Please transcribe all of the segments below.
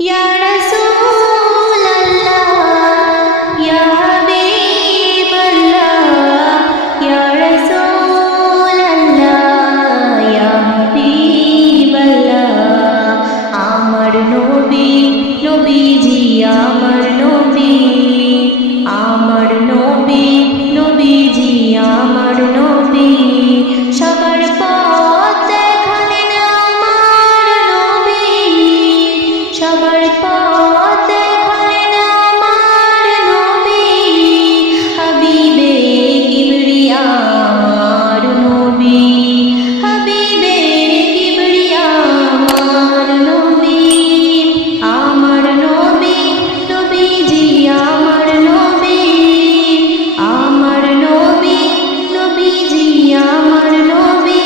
ইয়া রাসূলাল্লাহ ইয়া হাবিবাল্লাহ ইয়া রাসূলাল্লাহ ইয়া হাবিবাল্লাহ আমার নবী নবীজি আমার নবী নবীজি আমার নবী সবার পথ দেখালেন আমার নবী সবার পথ দেখালেন আমার নবী হাবিবে কিবরিয়া আমার নবী হাবিবে কিবরিয়া আমার নবী নবীজি আমার নবী নবীজি আমার নবী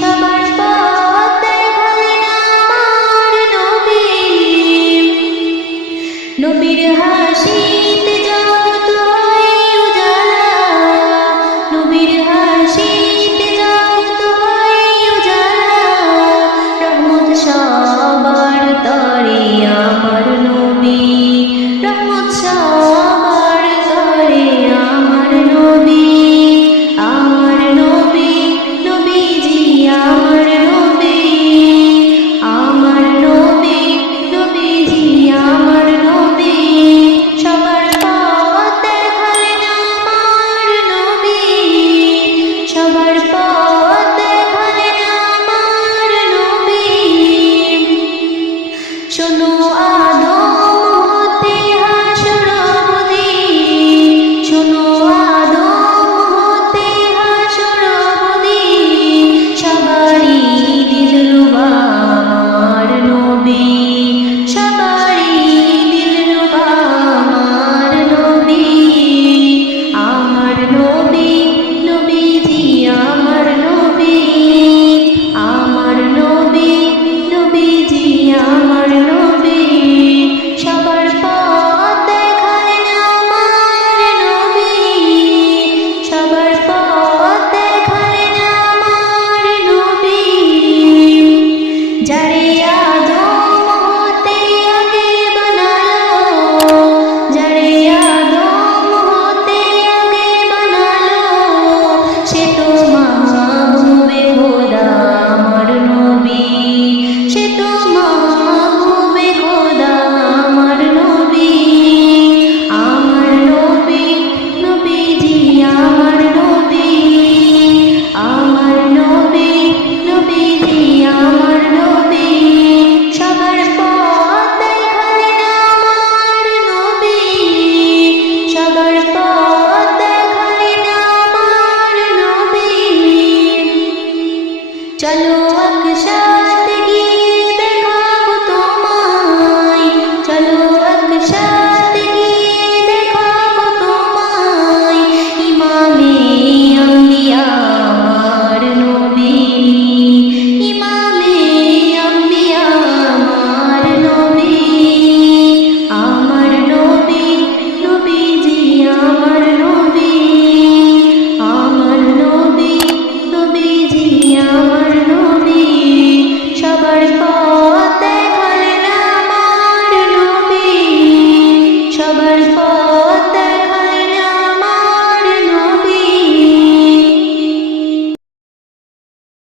সবার পথ দেখালেন আমার নবী নবীর হাসিতে জগৎ হয় উজালা নবীর হাসিতে জগৎ হয় উজালা রহমত সবার তরে আমার নবী রহমত সবার তরে আমার নবী নবীজি আমার নবী নবীজি আমার নবী সবার পথ দেখালেন আমার নবী সবার পথ দেখালেন আমার নবী শোনো আদম হতে হাসর অবধি শোনো আদম হতে হাসর অবধি সবারই দিলরুবা আমার নবী সবারই দিলরুবা আমার নবী নবীজি আমার নবী নবীজি আমার নবী সবার পথ দেখালেন আমার নবী সবার পথ দেখালেন আমার নবী যারে